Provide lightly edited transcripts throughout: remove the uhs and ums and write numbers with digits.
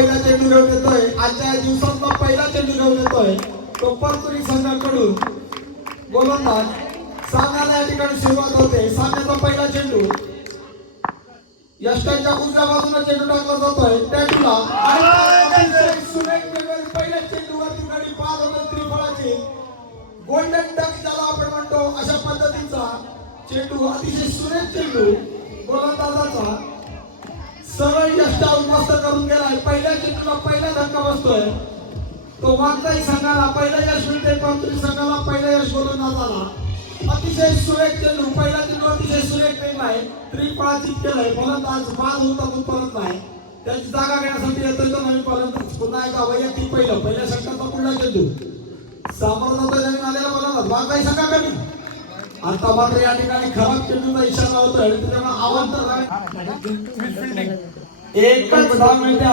पहिला चेंडू घेऊन येतोय. आजच्या दिवसातला पहिला चेंडू घेऊन येतोय तो परतुरी संघाकडून. गोलंदाज सामन्याला या ठिकाणी सुरुवात होते. सामन्याचा पहिला चेंडू यष्टांच्या उजव्या बाजूला चेंडू टाकला जातोय. चेंडूला पहिल्या चेंडूवरती गाडी बाद होते. त्रिफळाची गोल्डन डक ज्याला आपण म्हणतो अशा पद्धतीचा चेंडू, अतिशय सुरेख चेंडू गोलंदाजाचा सरळ यष्टा उद्ध्वस्त करून गेलाय. पहिल्या चेंडूला पहिला धक्का बसतोय. तो वागताही संघाला पहिला यश मिळते. परतुरी संघाला पहिला यश गोलंदाजाला. अतिशय सुरेख चेंडू, पहिला चेंडू अतिशय सुरेख आहे. त्रिफळाची केलंय. फलंदाज बाद होता पण परत नाही. त्याची जागा घेण्यासाठी येतोय तो नवीन फलंदाज. पुन्हा एकदा वैयक्तिक पहिल्या षटकाचा पुढला चेंडू सामोरं जातोय नवीन आलेला फलंदाज वागताही संघाकडे. आता मात्र या ठिकाणी खराब चेंडूचा इशारा होतोय. त्याच्यामुळे आव्हान एकच धाव मिळते.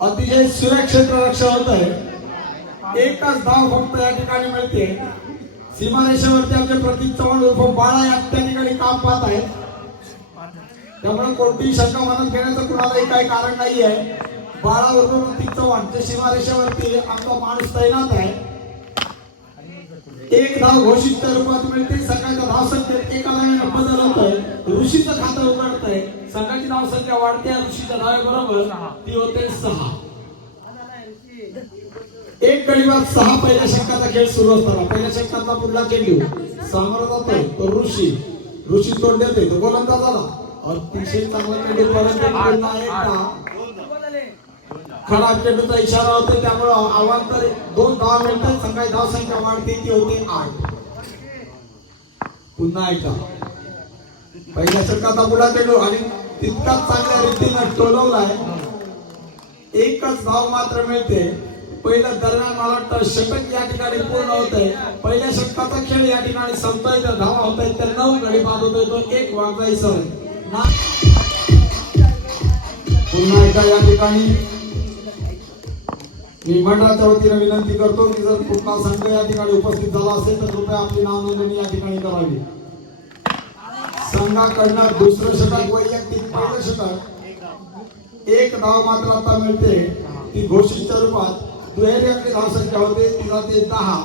अतिशय सुरेख क्षेत्ररक्षण होत आहे. एकच धाव फक्त या ठिकाणी मिळते. सीमारेषेवरती आपले प्रतीक चव्हाण उर्फ बाळा या ठिकाणी काम पाहत आहे. त्यामुळे कोणतीही शंका मनात घेण्याचं कुणालाही काही कारण नाही आहे. बाळा उर्फ प्रतीक चव्हाण जे सीमारेषेवरती आमचा माणूस तैनात आहे. एक धाव घोषित रूपात मिळते. सकाळच्या धावसंख्येत एका धावेने बदल होतोय. ऋषीचं खातं उघडतंय. संघाची धावसंख्या वाढते. ऋषीच्या धावेबरोबर ती होते 6. एक गडी बाद 6. पहिल्या षटकाचा खेळ सुरू असताना पहिल्या षटकातला पुढला चेंडू सामोरं जातोय तो ऋषी तोंड देतोय तो गोलंदाजाला. अतिशय चांगला चेंडू परत खराब चेंडूचा इशारा होतो. त्यामुळे अवांतर 2 धाव मिळतात. संघाची धावसंख्या वाढते. ती होते 8. पुन्हा एकदा पहिल्या षटकाचा पुढा चेंडू आणि तितकाच चांगल्या रीतीने टोलवलाय. एकच धाव मात्र मिळते. पहिल्या दरम्यान मला वाटतं षटक या ठिकाणी पूर्ण होतंय. पहिल्या षटकाचा खेळ या ठिकाणी संपतोय. त्या धावा होतायत त्या 9 गडी बाद होतोय. तो 1 वागदाई सर पुन्हा एकदा या ठिकाणी मी मंडळाच्या वतीने विनंती करतो की जर कुठला संघ या ठिकाणी उपस्थित झाला असेल तर कृपया आपली नाव नोंदणी या ठिकाणी करावी. संघाकडनं दुसरं षटक वैयक्तिक पहिलं षटक 1 धाव मात्र आता मिळते. ती घोषित रूपात दुहेरी अंकी धावसंख्या होते. ती जाते 10.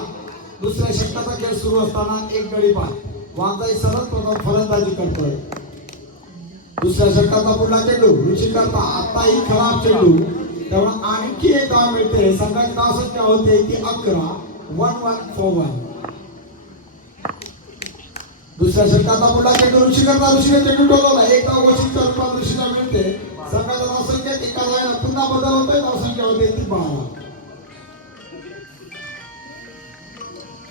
दुसऱ्या षटकाचा खेळ सुरू असताना 1 गडी बाद वागदाई सरळ प्रथम फलंदाजी करतोय. दुसऱ्या षटकाचा पुढला चेंडू ऋषी करता आताही खराब चेंडू. त्यामुळे आणखी 1 धाव मिळते. संघाची धावसंख्या होते ती 11. 1-1 for 1. दुसऱ्या षटकाचा पुढला चेंडू ऋषी करता ऋषीने चेंडू टोलवला. 1 धाव घोषित रूपात ऋषीला मिळते. संघाच्या धावसंख्येत एका धावेने पुन्हा बदल होतोय. धावसंख्या होते ती 12.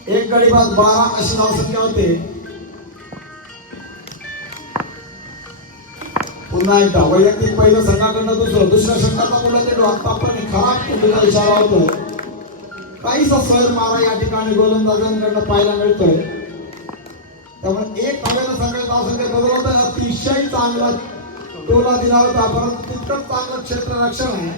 1 गडी बाद 12 अशी धावसंख्या होते. पुन्हा एकदा वैयक्तिक पहिलं संघाकडनं दुसऱ्या षटकाचा पुढला चेंडू आतापर्यंत खराब चेंडूचा इशारा होतोय. काहीसा सैर मारा या ठिकाणी गोलंदाजांकडनं पाहायला मिळतोय. त्यामुळे 1 धावेनं संघाची धावसंख्या बदल होत आहे. अतिशय चांगला टोला दिला होता परंतु तितकंच चांगलं क्षेत्ररक्षण आहे.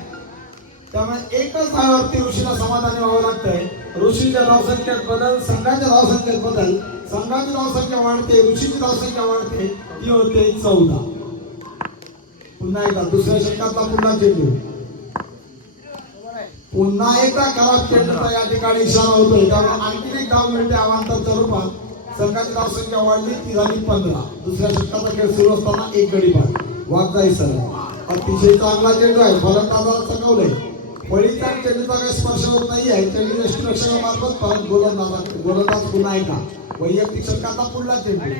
त्यामुळे एकच धावेवरती ऋषीला समाधानी व्हावं लागतंय. ऋषीच्या धावसंख्येत बदल, संघाच्या धावसंख्येत बदल. संघाची धावसंख्या वाढते. ऋषीची धावसंख्या वाढते. ती होते 14. पुन्हा एकदा दुसऱ्या षटकाचा पुन्हा चेंडू पुन्हा एकदा खराब चेंडूचा या ठिकाणी इशारा होतोय. त्यामुळे आणखी 1 धाव मिळते अवांतरच्या रूपात. संघाची धावसंख्या वाढली. ती झाली 15. दुसऱ्या षटकाचा खेळ सुरू असताना 1 गडी बाद वागदाई सर. अतिशय चांगला चेंडू आहे. फलंदाजाला चकवलंय. फळीचा चेंडूचा काही स्पर्श होत नाहीये. चेंडू यष्टिरक्षकामार्फत परत गोलंदाज पुन्हा एकदा वैयक्तिक षटकाचा पुढला चेंडू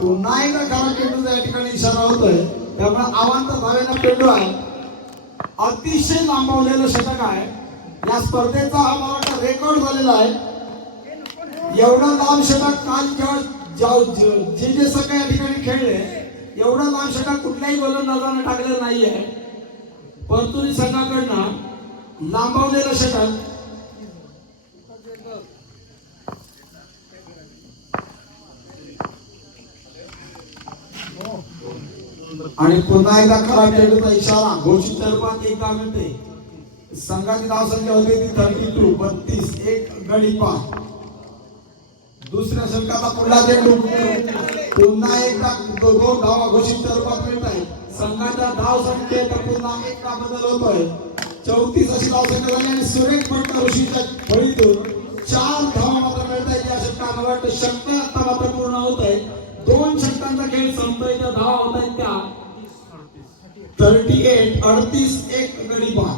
पुन्हा एकदा खराब चेंडूचा या ठिकाणी इशारा होतोय. त्यामुळे अवांतर धावेला चेंडू आहे. अतिशय लांबवलेलं षटक आहे. या स्पर्धेचा हा मला रेकॉर्ड झालेला आहे. एवढा लांब षटक काल जे सगळे या ठिकाणी खेळले एवढा लांब षटक कुठल्याही गोलंदाजाने टाकलेलं नाहीये. परतुरी संघाकडनं लांबवलेलं षटक आणि पुन्हा एकदा खराब चेंडूचा इशारा घोषित रूपात 1 धाव मिळते. संघाची धावसंख्या होते ती 32. 32. 1 गडी बाद. दुसऱ्या षटकाचा पुढला चेंडू पुन्हा एकदा 2 धावा घोषित रूपात मिळत आहे. संघाच्या धाव संख्येत पुन्हा एकदा बदल होतोय. 34 अशी धाव संख्या झाली आणि सुरेख फटका ऋषीच्या फळीतून 4 धावा मात्र मिळत आहेत. या षटकाला वाटतं षटक आता मात्र पूर्ण होत आहे. 2 षटकांचा खेळ संपतोय. त्या धावा होत आहेत त्या 38 एक गडी बाद.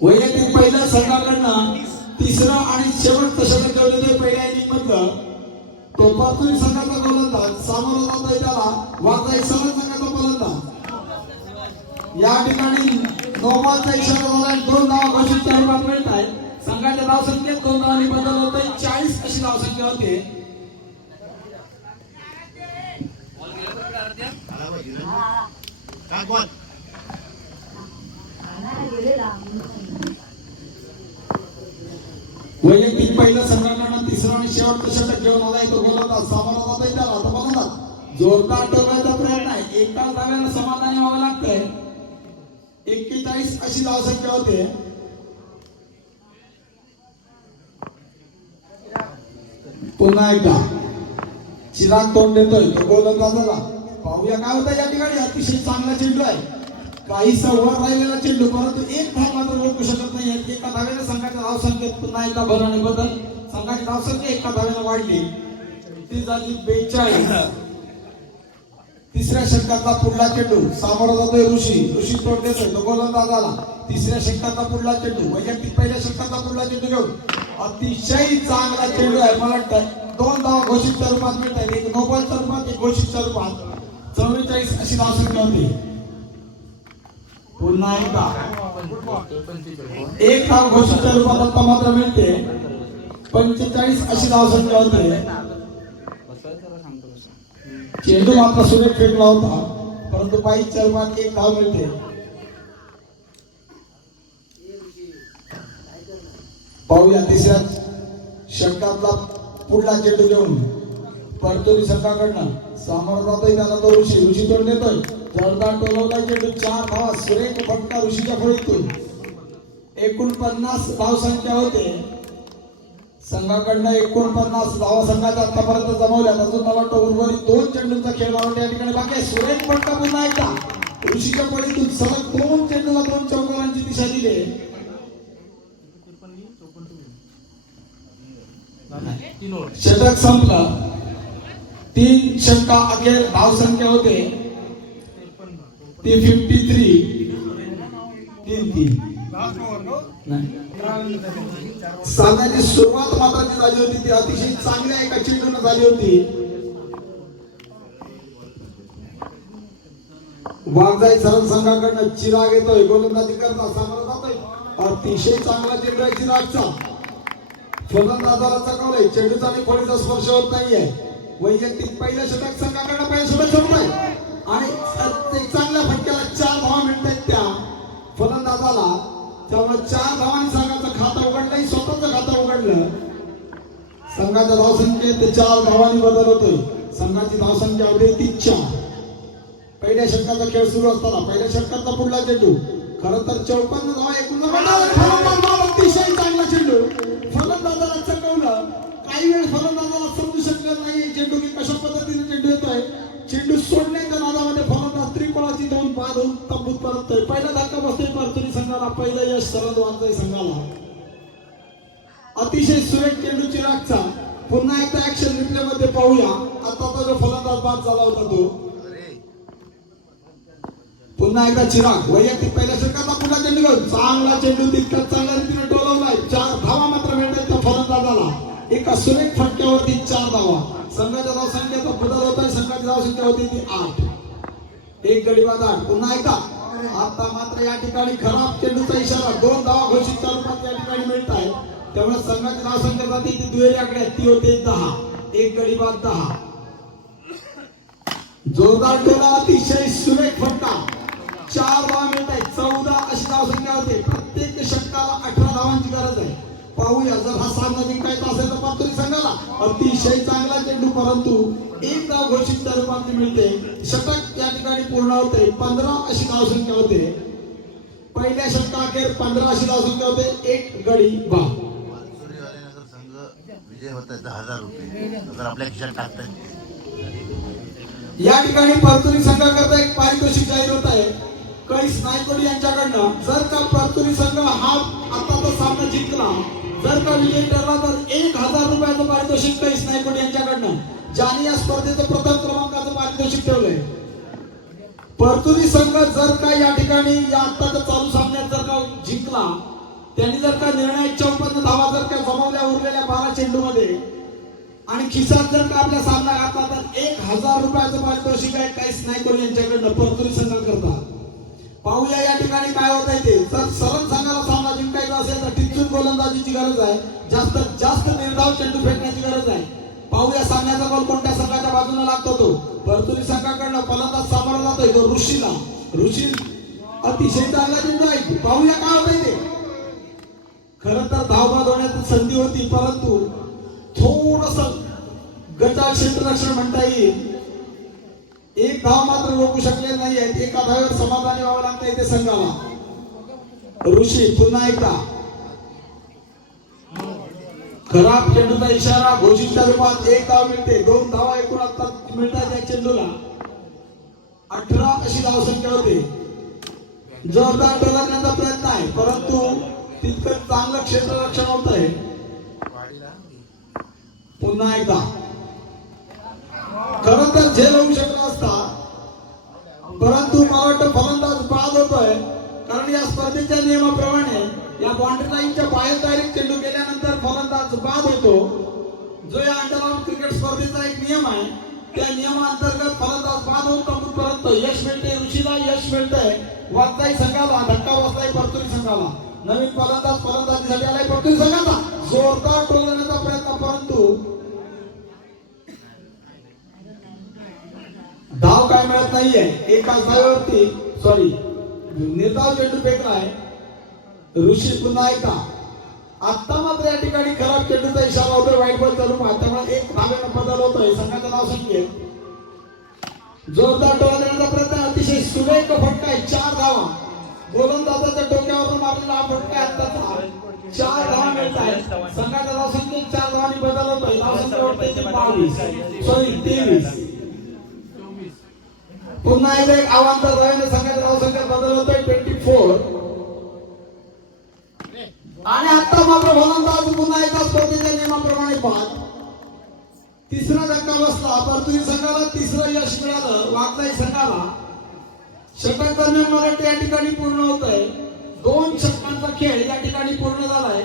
वैयक्तिक पहिल्या संघाकडनं तिसरा आणि शेवटचं षटक ठेवलेलं पहिल्या इनिंग मधलं. तो पातळी संघाचा गोलंदाज सामोरा जातोय त्याला वाघजाई सरळ संघाचा फलंदाज. या ठिकाणी नोबॉलचा इशारा झाला. 2 धावा घोषित स्वरूपात मिळत आहेत. संघाच्या धाव संख्येत 2 धावांनी बदल होतोय. 40 अशी धाव संख्या होते. वैयक्तिक पहिलं संघाकडनं तिसरा आणि शेवटचं षटक घेऊन आलाय तो गोलंदाज सामोरा जातोय त्याला. आता फलंदाज जोरदार टोकायचा प्रयत्न आहे. एकाच धाव्याला समाधानी व्हावं लागतंय. 41 अशी धाव संख्या होते. पुन्हा एकदा चिराग तोंड देतोय तो गोलंदाजाला. पाहूया काय होतं या ठिकाणी. अतिशय चांगला चेंडू आहे. काहीसा वर राहिलेला चेंडू परंतु एक धाव मात्र रोखू शकत नाही. एका धावेने संघाच्या धाव संख्येत पुन्हा एकदा भर आणि बदल. संघाची धाव संख्या एका धावेने वाढली. ती झाली 42. तिसऱ्या षटकाचा पुढला चेंडू सामोरा जातोय ऋषी तोड देतोय तो गोलंदाजाला. तिसऱ्या षटकाचा पुढला चेंडू वैयक्तिक पहिल्या षटकाचा पुढला चेंडू घेऊन अतिशय चांगला चेंडू आहे. मला वाटतं 2 धावा घोषित स्वरूपात मिळत आहेत. एक नोबॉल स्वरूपात एक घोषित स्वरूपात. 44 अशी धाव संख्या होती. पुन्हा एकदा एक धाव घोषित स्वरूपात आता मात्र मिळते. 45 अशी धाव संख्या होते. चेंडू मात्र सुरेख फेकला होता परंतु 22 स्वरूपात एक धाव मिळते. पाहूया तिसऱ्या षटकातला पुढला चेंडू घेऊन परतुरी संघाकडनं सामोरा जातोय त्याला तो ऋषी तोड देतोय. जोरदार टोलवला चेंडू 4 धावा सुरेख फटका ऋषीच्या फळीतून. एकूण 50 धाव संख्या होते. संघाकडनं 49 धावा संघाच्या आतापर्यंत जमवल्या. अजून मला वाटतं उर्वरित 2 चेंडूंचा खेळ या ठिकाणी बाकी आहे. सुरेख फटका पुन्हा एकदा ऋषीच्या फळीतून सलग 2 चेंडूला 2 चौकारांची दिशा दिली. षटक संपलं. 3 षटका अखेर धाव संख्या होते ती 53. 3-3. सामन्याची सुरुवात मात्र जी झाली होती ती अतिशय चांगल्या एका चेंडूने झाली होती. वाघजाई सरळ संघाकडनं चिराग येतोय गोलंदाजी करता सामोरा जातोय. अतिशय चांगला चेंडू आहे चिरागचा. फलंदाजाला चकवलंय. चेंडूचा आणि खोलीचा स्पर्श होत नाहीये. वैयक्तिक पहिल्या षटक संघाकडनं पहिलं षटक सोडलंय आणि चांगल्या फटक्याला 4 धावा मिळतात त्या फलंदाजाला. त्यामुळे 4 धावांनी संघाचं खातं उघडलंय. स्वतःचं खातं उघडलं. संघाच्या धाव संख्येत 4 धावांनी बदल होतोय. संघाची धाव संख्या होते 3-4. पहिल्या षटकाचा खेळ सुरू असताना पहिल्या षटकाचा पुढला चेंडू खरं तर 54 धावा एकूण अतिशय चांगला चेंडू फलंदाजाला चकवलं. काही वेळ फलंदाजाला समजू शकलं नाही चेंडू की कशा पद्धतीने चेंडू येतोय. चेंडू सोडण्याच्या नादामध्ये फलंदाज त्रिकोणाची 2 बाद होऊन तंबूत परततोय. पहिला धक्का बसतोय परतुरी संघाला. पहिलं यश सरळ वाजतोय संघाला. अतिशय सुरेख चेंडू चिरागचा. पुन्हा एकदा ऍक्शन रिप्ले मध्ये पाहूया. आता तो जो फलंदाज बाद झाला होता तो पुन्हा एकदा चिराग वैयक्तिक पहिल्या षटकाचा पुन्हा चेंडू घेऊन चांगला चेंडू तितका चांगल्या रीतीने टोलवलाय. 4 धावा मात्र मिळतात त्या फलंदाजाला. एका सुरेख फटक्यावरती 4 धावा. संघाच्या धाव संख्येचा बदल होता. संघाची धाव संख्या होती ती 8. एक गडी बाद 8. पुन्हा एकदा आता मात्र या ठिकाणी खराब चेंडूचा इशारा. 2 धावा घोषित स्वरूपात या ठिकाणी मिळत आहे. त्यामुळे संघाची धाव संख्या जाते ती दुहेरी आकड्यात. ती होते 10. एक गडी बाद 10. जोरदार टोला अतिशय सुरेख फटका. 4 धावा मिळत आहेत. 14 अशी धाव संख्या होते. प्रत्येक षटकाला 18 धावांची गरज आहे. पाहूया जर हा सामना जिंकायचा असेल तर पातळी संघाला अतिशय चांगला चेंडू परंतु 1 धाव घोषित स्वरूपात मिळते. षटक या ठिकाणी पूर्ण होते. 15 अशी धाव संख्या होते. पहिल्या षटकाखेर 15 अशी धाव संख्या होते. एक गडी बाद. संघ विजय होत आहे 10,000 रुपये. अगर आपल्या खिशात टाकतात या ठिकाणी परतुरी संघाकरता एक पारितोषिक जाहीर होत आहे. कैस नायकोडी यांच्याकडनं. जर का परतुरी संघ हा आताचा सामना जिंकला, जर का विजय ठरला तर 1000 रुपयाचं पारितोषिक कैस नायकोडी यांच्याकडनं, ज्याने या स्पर्धेचं प्रथम क्रमांकाचं पारितोषिक ठेवलंय. परतुरी संघ जर का या ठिकाणी या आताच्या चालू सामन्यात जर का जिंकला, त्यांनी जर का निर्णायक 54 धावा जर का जमवल्या उरलेल्या 12 चेंडूमध्ये आणि खिशात जर का आपला सामना घातला तर 1000 रुपयाचं पारितोषिक आहे कैस नायकोडी यांच्याकडनं परतुरी संघाकरता. पाहूया या ठिकाणी काय होत आहे ते. जर सरळ संघाला सामना जिंकायचा असेल तर टिचून गोलंदाजीची गरज आहे, जास्तीत जास्त निर्धाव चेंडू फेकण्याची गरज आहे. पाहूया सामन्याचा गोल कोणत्या संघाच्या बाजूने लागतो. तो परतुरी संघाकडनं फलंदाज सामोरा जातोय तो ऋषीला. ऋषी अतिशय चांगला चेंडू आहे. पाहूया काय होत आहे ते. खरं तर धावबाद होण्याची संधी होती, परंतु थोडस गटाळ क्षेत्ररक्षण म्हणता येईल. एक धाव मात्र रोखू शकले नाही आहेत. एका धावेवर समाधानी व्हावं लागतं इथे संघाला. ऋषी पुन्हा एकदा खराब चेंडूचा इशारा घोषितच्या रूपात 1 धाव मिळते. 2 धावा एकूण आता मिळतात या चेंडूला. 18 अशी धावसंख्या होते. जोरदार टोलण्याचा प्रयत्न आहे, परंतु तितकं चांगलं क्षेत्ररक्षण होत आहे. पुन्हा एकदा खरं तर झेल होऊ शकला असता, परंतु मला वाटतं फलंदाज बाद होतोय. कारण या स्पर्धेच्या नियमाप्रमाणे या बाउंड्री लाईनच्या बाहेर डायरेक्ट चेंडू गेल्यानंतर फलंदाज बाद होतो, जो या अंडरआउट क्रिकेट स्पर्धेचा एक नियम आहे. त्या नियमांतर्गत फलंदाज बाद होऊन परत यश मिळते. ऋषीला यश मिळतंय. वाजताई संघाला धक्का बसलाय परतुरी संघाला. नवीन फलंदाजीसाठी आलाय परतुरी संघाचा. जोरदार टोलण्याचा प्रयत्न, परंतु धाव काय मिळत नाहीये. एकाच धावेवरती निर्धाव चेंडू फेकलाय ऋषी. पुन्हा एकदा आता मात्र या ठिकाणी खराब चेंडूचा इशारा होतोय वाईट बॉल चालू आहे. त्यामुळे 1 धावेनं बदल होतोय संघाचं नाव संख्येत. जोरदार टोला देण्याचा प्रयत्न. अतिशय सुरेख फटका आहे. 4 धावा गोलंदाजाच्या डोक्यावर मारलेला हा फटका आताचा. 4 धावा मिळत आहेत. संघाच्या नाव संख्येत 4 धावांनी बदल होतोय. नाव संख्या होते 23. पुन्हा एकदा एक अवांतर धावेने संघाच्या नाव संख्येत बदल होतोय 24. आणि आता मात्र फलंदाज पुन्हा एकदा स्पर्धेच्या नियमाप्रमाणे बाद. तिसरा धक्का बसला परतुरी संघाला. तिसरं यश मिळालं वागताई संघाला. षटक दरम्यान मला या ठिकाणी पूर्ण होत आहे. 2 षटकांचा खेळ या ठिकाणी पूर्ण झालाय.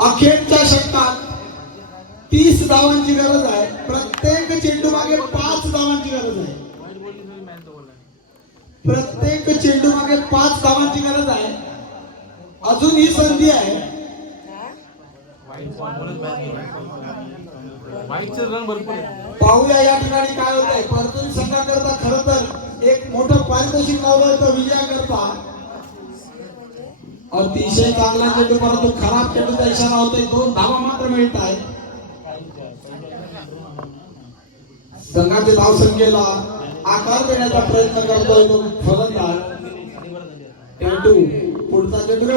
अखेरच्या षटकात 30 धावांची गरज आहे. प्रत्येक चेंडू मागे 5 धावांची गरज आहे. प्रत्येक चेंडू मागे 5 धावांची गरज आहे. अजून ही संधी आहे. पाहूया या ठिकाणी काय होत आहे. परतुरी संघाकरता खरं तर एक मोठं पारितोषिक लावलं होतं विजयाकरता. अतिशय चांगला चेंडू, परंतु खराब चेंडूचा इशारा होतोय. 2 धावा मात्र मिळत आहे. संघाच्या धावसंख्येला आकार देण्याचा प्रयत्न करतोय तो फलंदाज. पुढचा चेंडू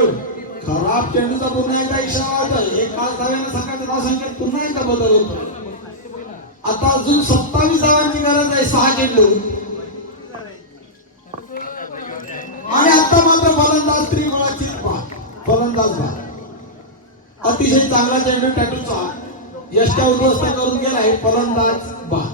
खराब चेंडूचा पुन्हा एकदा इशारा होतोय. 1 धाव्याने संघाच्या धावसंख्येत पुन्हा एकदा बदल होतो. आता अजून 27 धावांची गरज आहे. 6 चेंडू आणि आता मात्र फलंदाज त्रिफळाची फलंदाज बाद. अतिशय चांगला चेंडू टॅटूचा यष्टा उद्ध्वस्त करून गेलाय. फलंदाज बाद.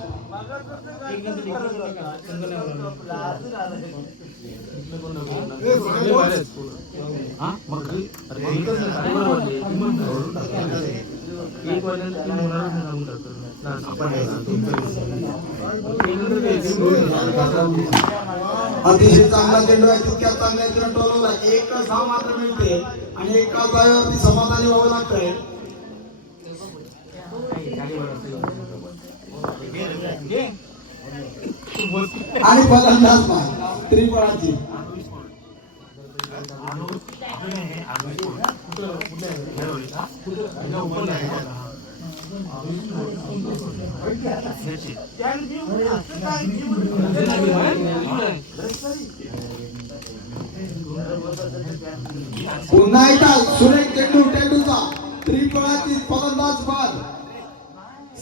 अतिशय चांगला चेंडू आहे. तितक्या चांगल्या चेंडू टोलवला. 1 धाव मात्र मिळते आणि 1 धावेवरती समाधानी व्हावं लागतंय. आणि फलंदाज बाद त्रिफळाची. पुन्हा एकदा सुरेख चेंडू टॅटूचा त्रिफळाची. फलंदाज बाद.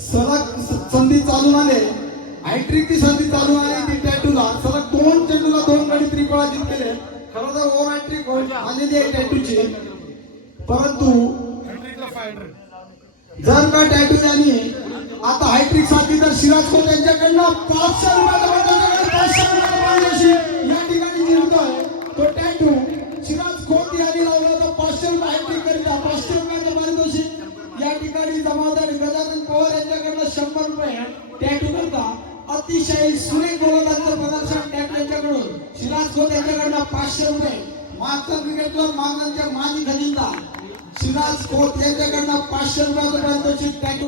सलग संधी चालून आले, हॅट्रिकची संधी चालून आली ती टॅटूला. सलग 2 चेंडूला 2 गडी त्रिफळाचीत केले. खरं तर ओव्हर हॅट्रिक आलेली आहे टॅटूची, परंतु जर का टॅटू यांनी आता हॅट्रिक साठी तर सिराज खोत यांच्याकडनं 500 रुपये या ठिकाणी जिंकतोय तो टॅटू. सिराज खोत यांनी लावला तर 500 रुपये हॅट्रिक करिता 500 रुपयाचं पारितोषिक या ठिकाणी जमादार गजानन पवार यांच्याकडनं 100 रुपये टॅटू करता. अतिशय सुरेख गोलंदाजीचं प्रदर्शन टॅटू यांच्याकडून. सिराज खोत यांच्याकडनं 500 रुपये. मास्टर क्रिकेटवर मागण्याच्या माजी खजिनदार सिराज खोत यांच्याकडनं 500 रुपयाचं पारितोषिक टॅटू